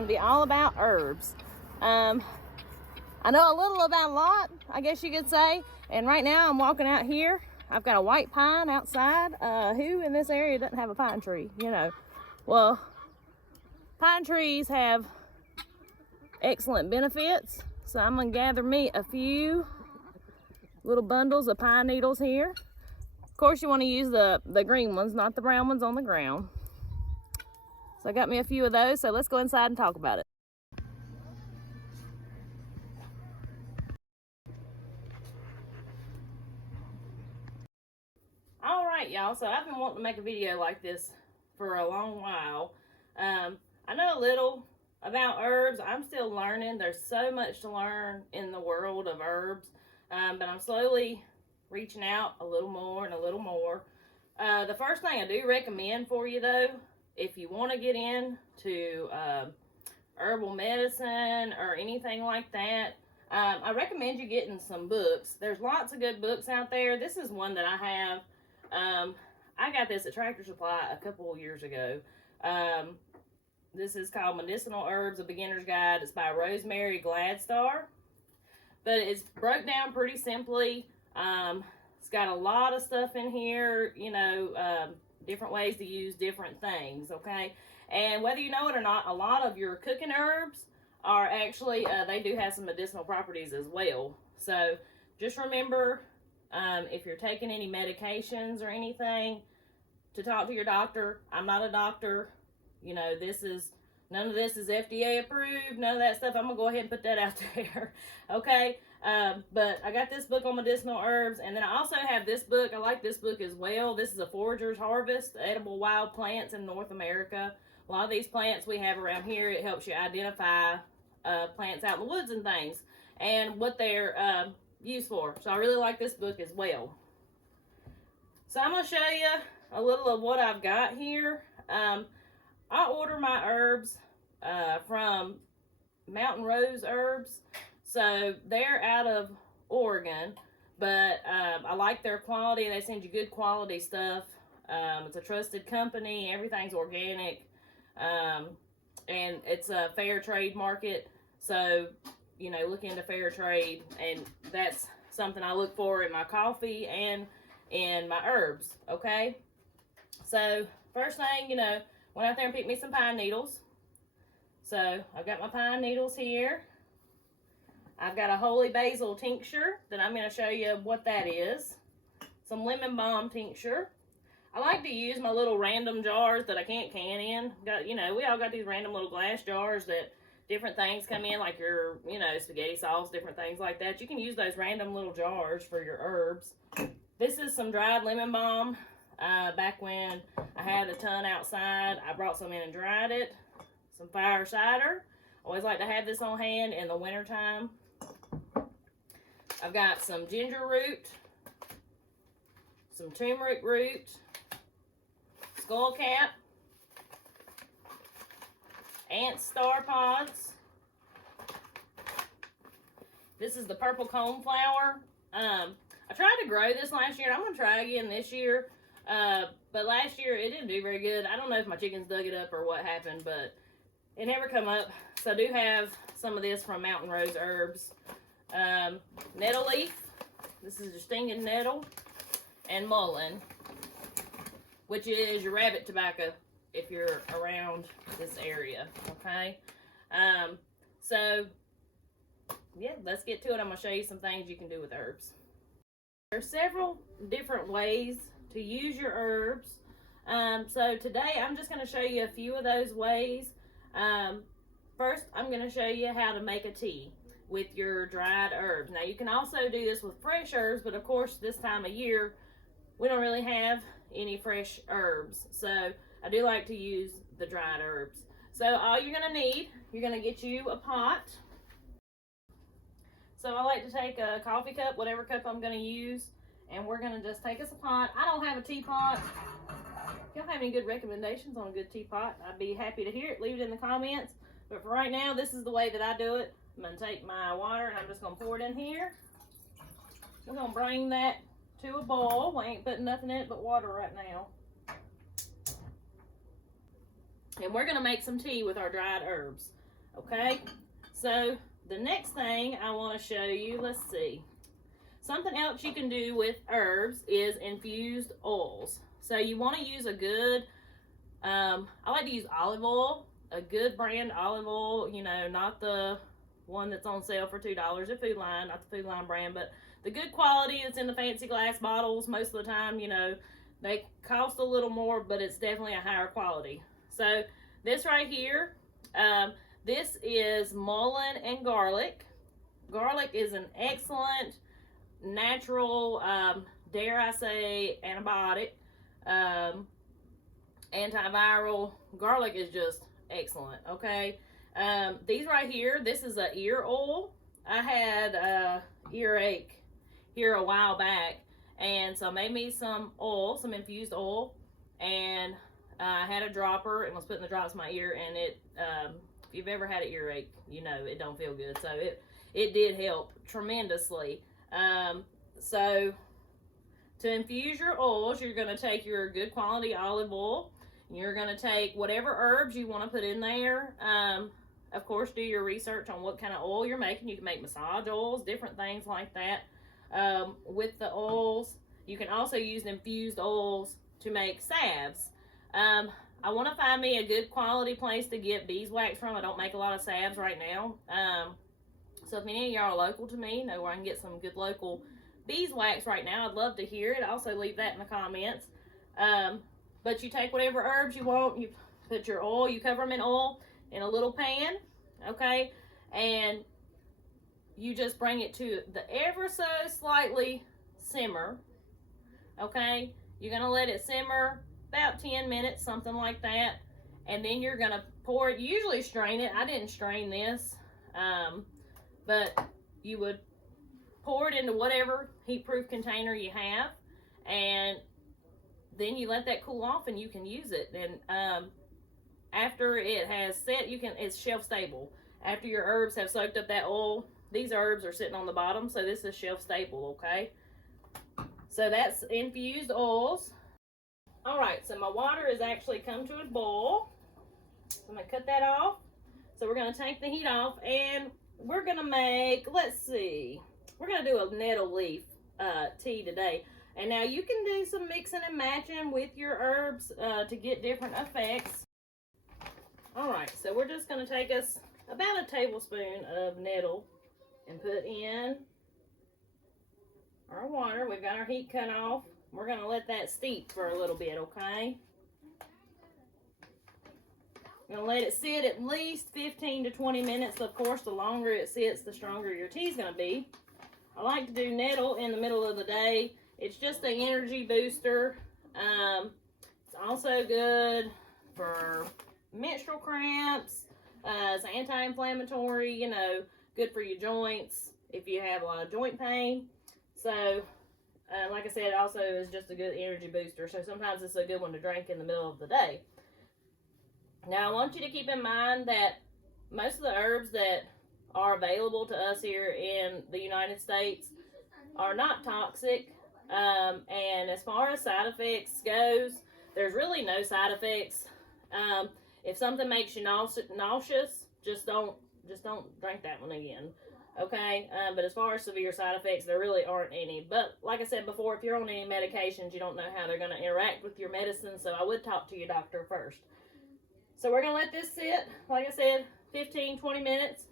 going to be all about herbs. I know a little about a lot, I guess you could say. And right now I'm walking out here. I've got a white pine outside. Who in this area doesn't have a pine tree, you know? Well, pine trees have excellent benefits. So I'm gonna gather me a few little bundles of pine needles here. Of course, you want to use the green ones, not the brown ones on the ground. So I got me a few of those, so let's go inside and talk about it. All right, y'all, so I've been wanting to make a video like this for a long while. I know a little about herbs. I'm still learning. There's so much to learn in the world of herbs, but I'm slowly reaching out a little more and a little more. The first thing I do recommend for you, though, if you want to get into herbal medicine or anything like that, I recommend you getting some books. There's lots of good books out there. This is one that I have. I got this at Tractor Supply a couple of years ago. This is called Medicinal Herbs, A Beginner's Guide. It's by Rosemary Gladstar. But it's broke down pretty simply. It's got a lot of stuff in here, you know, different ways to use different things, okay? And whether you know it or not, a lot of your cooking herbs are actually, they do have some medicinal properties as well. So just remember, if you're taking any medications or anything, to talk to your doctor. I'm not a doctor. You know, none of this is FDA approved, none of that stuff. I'm going to go ahead and put that out there, okay? But I got this book on medicinal herbs, and then I also have this book. I like this book as well. This is A Forager's Harvest, Edible Wild Plants in North America. A lot of these plants we have around here, it helps you identify plants out in the woods and things, and what they're used for. So I really like this book as well. So I'm going to show you a little of what I've got here. I order my herbs from Mountain Rose Herbs. So they're out of Oregon, but I like their quality. They send you good quality stuff. It's a trusted company. Everything's organic. And it's a fair trade market. So, you know, look into fair trade. And that's something I look for in my coffee and in my herbs, okay? So, first thing, you know, went out there and picked me some pine needles. So, I've got my pine needles here. I've got a holy basil tincture that I'm going to show you what that is. Some lemon balm tincture. I like to use my little random jars that I can't can in. You know, we all got these random little glass jars that different things come in, like your, you know, spaghetti sauce, different things like that. You can use those random little jars for your herbs. This is some dried lemon balm. Back when I had a ton outside, I brought some in and dried it. Some fire cider. Always like to have this on hand in the wintertime. I've got some ginger root, some turmeric root, skullcap, ant star pods. This is the purple coneflower. I tried to grow this last year, and I'm going to try again this year. But last year, it didn't do very good. I don't know if my chickens dug it up or what happened, but it never come up. So I do have some of this from Mountain Rose Herbs. Nettle leaf. This is your stinging nettle. And mullein, which is your rabbit tobacco if you're around this area, okay? So, yeah, let's get to it. I'm going to show you some things you can do with herbs. There are several different ways to use your herbs. So today I'm just going to show you a few of those ways. First, I'm going to show you how to make a tea with your dried herbs. Now, you can also do this with fresh herbs, but of course, this time of year, we don't really have any fresh herbs. So I do like to use the dried herbs. So all you're going to need, you're going to get you a pot. So I like to take a coffee cup, whatever cup I'm going to use, and we're going to just take us a pot. I don't have a teapot. If y'all have any good recommendations on a good teapot, I'd be happy to hear it. Leave it in the comments. But for right now, this is the way that I do it. I'm going to take my water and I'm just going to pour it in here. We're going to bring that to a boil. We ain't putting nothing in it but water right now. And we're going to make some tea with our dried herbs. Okay, so the next thing I want to show you, let's see. Something else you can do with herbs is infused oils. So you want to use a good, I like to use olive oil, a good brand olive oil, you know, not the one that's on sale for $2 at Food Line, not the Food Line brand, but the good quality that's in the fancy glass bottles. Most of the time, you know, they cost a little more, but it's definitely a higher quality. So this right here, this is mullein and garlic. Garlic is an excellent natural, dare I say, antibiotic, antiviral. Garlic is just excellent. Okay, these right here, this is a ear oil. I had earache here a while back, and so I made me some oil, some infused oil, and I had a dropper and was putting the drops in my ear, and it, if you've ever had an earache, you know it don't feel good. So it did help tremendously. So to infuse your oils, you're going to take your good quality olive oil. You're going to take whatever herbs you want to put in there. Of course, do your research on what kind of oil you're making. You can make massage oils, different things like that. With the oils, you can also use infused oils to make salves. I want to find me a good quality place to get beeswax from. I don't make a lot of salves right now. So if any of y'all are local to me, know where I can get some good local beeswax right now, I'd love to hear it. Also leave that in the comments. But you take whatever herbs you want, you put your oil, you cover them in oil in a little pan, okay? And you just bring it to the ever so slightly simmer, okay? You're going to let it simmer about 10 minutes, something like that. And then you're going to pour it. You usually strain it. I didn't strain this. But you would pour it into whatever heat-proof container you have, and then you let that cool off and you can use it. And after it has set, it's shelf stable. After your herbs have soaked up that oil, these herbs are sitting on the bottom, so this is shelf stable, okay? So that's infused oils. All right, so my water has actually come to a boil. So I'm gonna cut that off. So we're gonna take the heat off, and we're gonna make, let's see, we're gonna do a nettle leaf tea today. And now you can do some mixing and matching with your herbs to get different effects. All right, so we're just gonna take us about a tablespoon of nettle and put in our water. We've got our heat cut off. We're gonna let that steep for a little bit, okay? I'm going to let it sit at least 15 to 20 minutes. Of course, the longer it sits, the stronger your tea is going to be. I like to do nettle in the middle of the day. It's just an energy booster. It's also good for menstrual cramps. It's anti-inflammatory, you know, good for your joints if you have a lot of joint pain. So, like I said, it also is just a good energy booster. So sometimes it's a good one to drink in the middle of the day. Now, I want you to keep in mind that most of the herbs that are available to us here in the United States are not toxic. And as far as side effects goes, there's really no side effects. If something makes you nauseous, just don't drink that one again. Okay? But as far as severe side effects, there really aren't any. But like I said before, if you're on any medications, you don't know how they're going to interact with your medicine, so I would talk to your doctor first. So we're going to let this sit, like I said, 15, 20 minutes.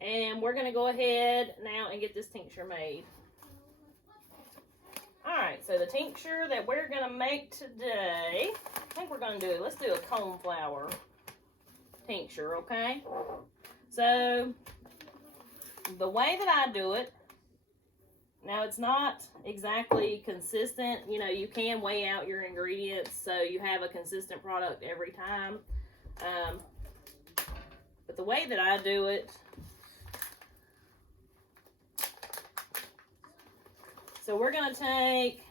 And we're going to go ahead now and get this tincture made. Alright, so the tincture that we're going to make today, I think we're going to let's do a coneflower tincture, okay? So, the way that I do it, now it's not exactly consistent. You know, you can weigh out your ingredients so you have a consistent product every time. But the way that I do it, so we're going to take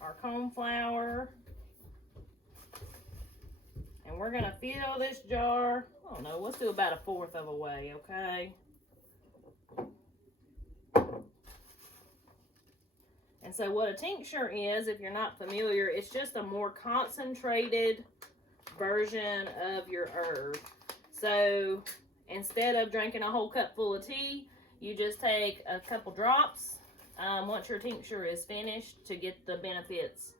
our coneflower and we're going to fill this jar, I don't know, let's do about 1/4 of a way, okay? And so what a tincture is, if you're not familiar, it's just a more concentrated version of your herb. So instead of drinking a whole cup full of tea, you just take a couple drops once your tincture is finished to get the benefits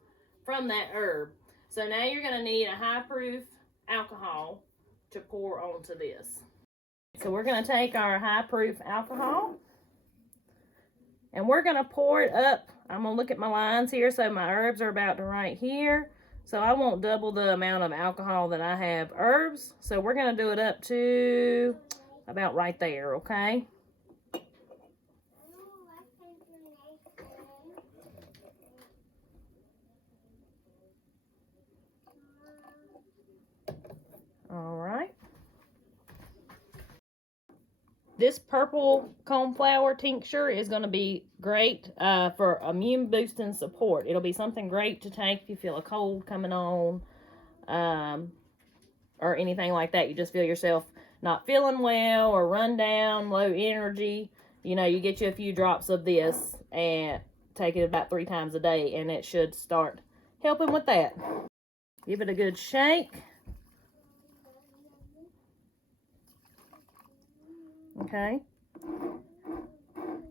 from that herb. So now you're going to need a high proof alcohol to pour onto this. So we're going to take our high proof alcohol and we're going to pour it up. I'm going to look at my lines here. So my herbs are about to right here. So I won't double the amount of alcohol that I have herbs. So we're going to do it up to about right there, okay? All right. This purple coneflower tincture is going to be great for immune boosting support. It'll be something great to take if you feel a cold coming on or anything like that. You just feel yourself not feeling well or run down, low energy. You know, you get you a few drops of this and take it about 3 times a day and it should start helping with that. Give it a good shake. Okay,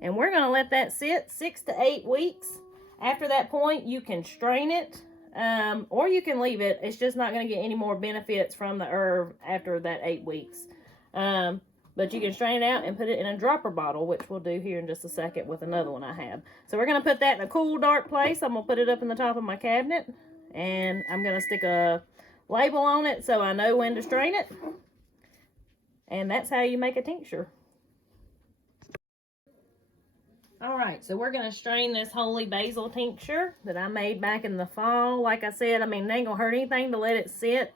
and we're going to let that sit 6 to 8 weeks. After that point, you can strain it, or you can leave it. It's just not going to get any more benefits from the herb after that 8 weeks. But you can strain it out and put it in a dropper bottle, which we'll do here in just a second with another one I have. So we're going to put that in a cool, dark place. I'm going to put it up in the top of my cabinet, and I'm going to stick a label on it so I know when to strain it. And that's how you make a tincture. All right, so we're going to strain this holy basil tincture that I made back in the fall. Like I said, I mean, it ain't going to hurt anything to let it sit.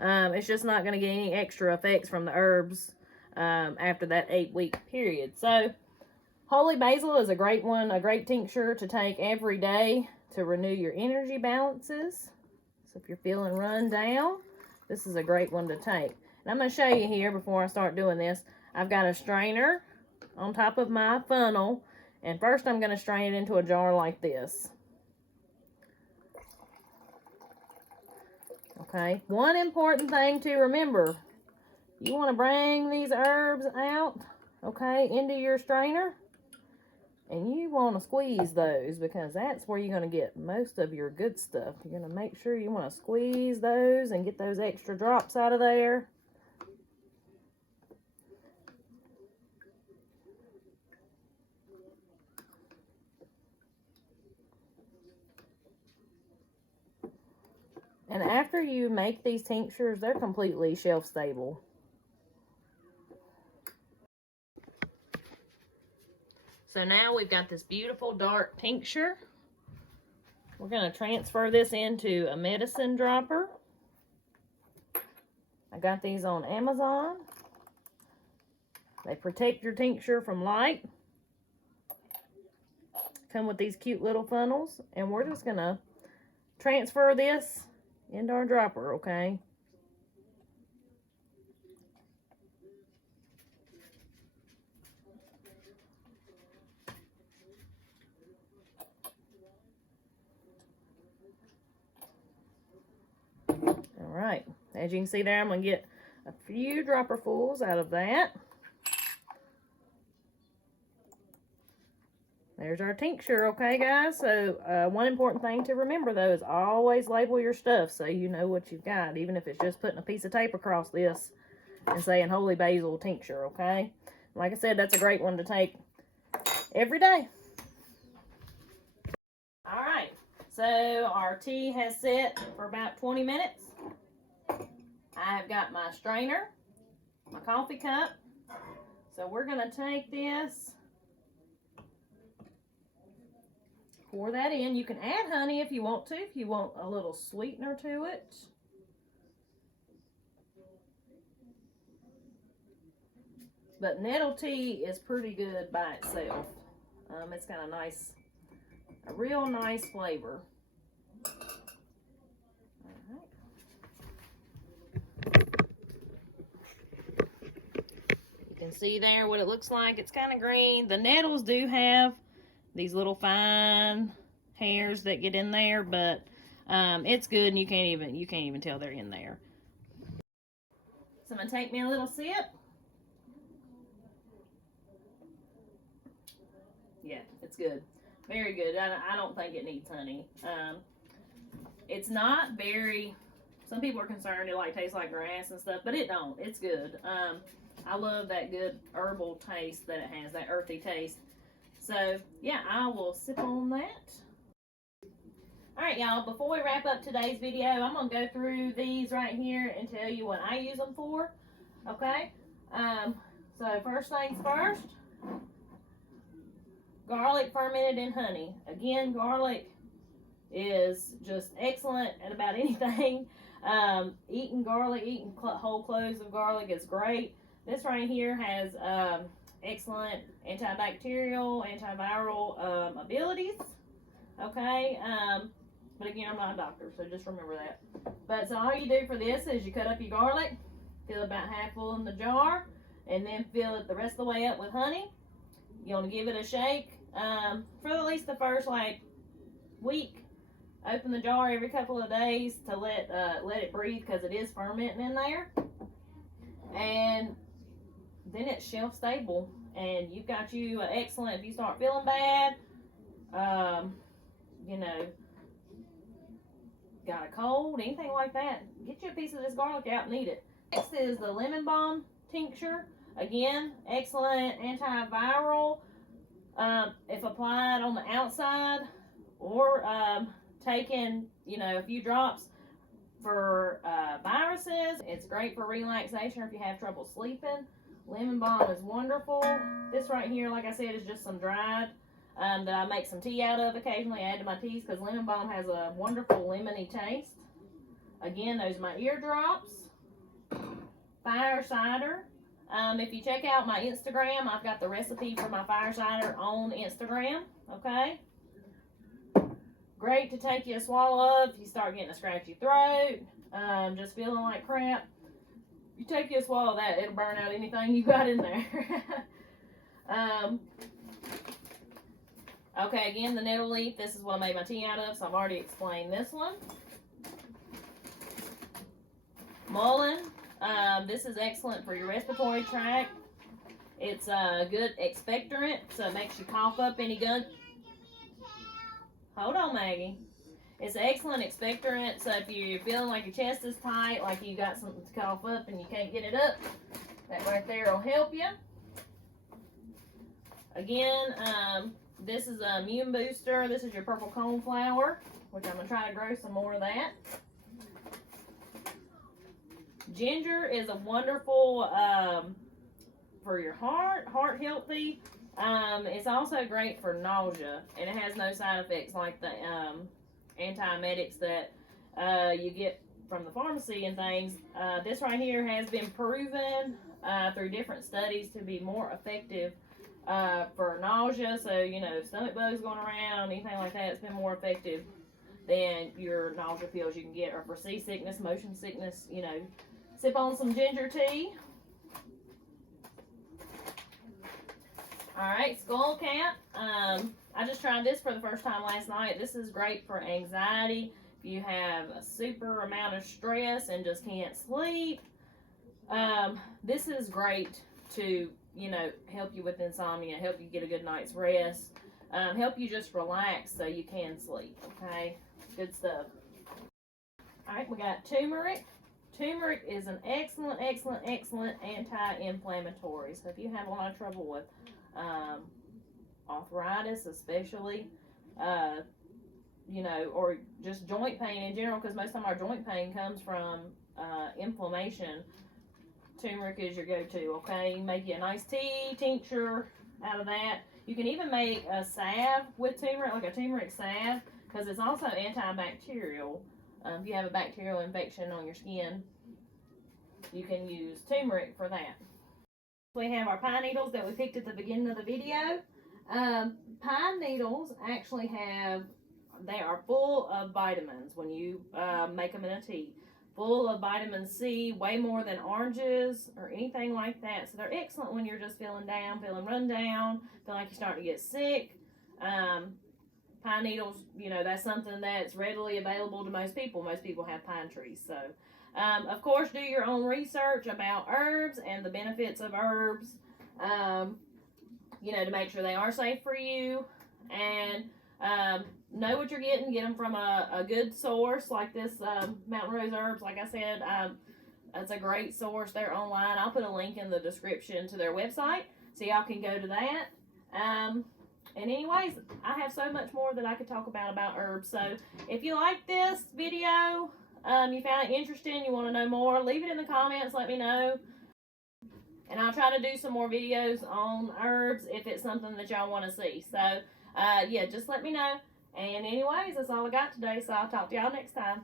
It's just not going to get any extra effects from the herbs after that 8-week period. So, holy basil is a great one, a great tincture to take every day to renew your energy balances. So, if you're feeling run down, this is a great one to take. And I'm going to show you here before I start doing this. I've got a strainer on top of my funnel. And first I'm going to strain it into a jar like this. Okay. One important thing to remember. You want to bring these herbs out, okay, into your strainer. And you want to squeeze those because that's where you're going to get most of your good stuff. You're going to make sure you want to squeeze those and get those extra drops out of there. And after you make these tinctures, they're completely shelf stable. So now we've got this beautiful dark tincture. We're going to transfer this into a medicine dropper. I got these on Amazon. They protect your tincture from light. Come with these cute little funnels. And we're just going to transfer this into our dropper, okay? All right, as you can see there, I'm going to get a few dropperfuls out of that. There's our tincture, okay, guys? So, one important thing to remember, though, is always label your stuff so you know what you've got, even if it's just putting a piece of tape across this and saying holy basil tincture, okay? Like I said, that's a great one to take every day. All right, so our tea has set for about 20 minutes. I've got my strainer, my coffee cup. So we're going to take this, pour that in. You can add honey if you want to, if you want a little sweetener to it. But nettle tea is pretty good by itself. It's got a nice, a real nice flavor. All right. You can see there what it looks like. It's kind of green. The nettles do have these little fine hairs that get in there, but it's good, and you can't even tell they're in there. So I'm going to take me a little sip. Yeah, it's good. Very good. I don't think it needs honey. It's not very, some people are concerned it like tastes like grass and stuff, but it don't. It's good. I love that good herbal taste that it has, that earthy taste. So yeah, I will sip on that. Alright y'all, before we wrap up today's video, I'm going to go through these right here and tell you what I use them for. Okay? So first things first, garlic fermented in honey. Again, garlic is just excellent at about anything. Eating garlic, eating whole cloves of garlic is great. This right here has excellent antibacterial, antiviral abilities. Okay? But again, I'm not a doctor, so just remember that. But so all you do for this is you cut up your garlic, fill it about half full in the jar, and then fill it the rest of the way up with honey. You want to give it a shake for at least the first like week. Open the jar every couple of days to let it breathe because it is fermenting in there. And then it's shelf stable, and you've got you excellent. If you start feeling bad, you know, got a cold, anything like that, get you a piece of this garlic out and eat it. Next is the lemon balm tincture. Again, excellent antiviral. If applied on the outside or taken, you know, a few drops for viruses. It's great for relaxation or if you have trouble sleeping. Lemon balm is wonderful. This right here, like I said, is just some dried that I make some tea out of occasionally, add to my teas because lemon balm has a wonderful lemony taste. Again, those are my eardrops. Fire cider. If you check out my Instagram, I've got the recipe for my fire cider on Instagram. Okay. Great to take you a swallow of if you start getting a scratchy throat, just feeling like crap. You take you a swallow of that, it'll burn out anything you got in there. Okay, again, the nettle leaf, this is what I made my tea out of, so I've already explained this one. Mullein, this is excellent for your respiratory tract. It's a good expectorant, so it makes you cough up any gunk. Hold on, Maggie. It's an excellent expectorant, so if you're feeling like your chest is tight, like you got something to cough up and you can't get it up, that right there will help you. Again, this is an immune booster. This is your purple coneflower, which I'm going to try to grow some more of that. Ginger is a wonderful for your heart healthy. It's also great for nausea, and it has no side effects like the antiemetics that you get from the pharmacy and things. This right here has been proven through different studies to be more effective for nausea. So, you know, stomach bugs going around, anything like that, it's been more effective than your nausea pills you can get, or for seasickness, motion sickness, you know. Sip on some ginger tea. Alright, skull cap. I just tried this for the first time last night. This is great for anxiety. If you have a super amount of stress and just can't sleep, this is great to, you know, help you with insomnia, help you get a good night's rest, help you just relax so you can sleep, okay? Good stuff. Alright, we got turmeric. Turmeric is an excellent anti-inflammatory. So if you have a lot of trouble with arthritis especially, you know, or just joint pain in general, because most of the time our joint pain comes from inflammation, turmeric is your go-to, okay? You can make you a nice tea, tincture out of that. You can even make a salve with turmeric, like a turmeric salve, because it's also antibacterial. If you have a bacterial infection on your skin, you can use turmeric for that. We have our pine needles that we picked at the beginning of the video. Pine needles actually they are full of vitamins when you make them in a tea. Full of vitamin C, way more than oranges or anything like that. So they're excellent when you're just feeling down, feeling run down, feeling like you're starting to get sick. Pine needles, you know, that's something that's readily available to most people. Most people have pine trees. So Of course, do your own research about herbs and the benefits of herbs, you know, to make sure they are safe for you. And know what you're getting. Get them from a good source like this Mountain Rose Herbs. Like I said, that's a great source. They're online. I'll put a link in the description to their website so y'all can go to that. And anyways, I have so much more that I could talk about herbs. So if you like this video, you found it interesting, you want to know more, leave it in the comments. Let me know. And I'll try to do some more videos on herbs if it's something that y'all want to see. So, yeah, just let me know. And anyways, that's all I got today. So I'll talk to y'all next time.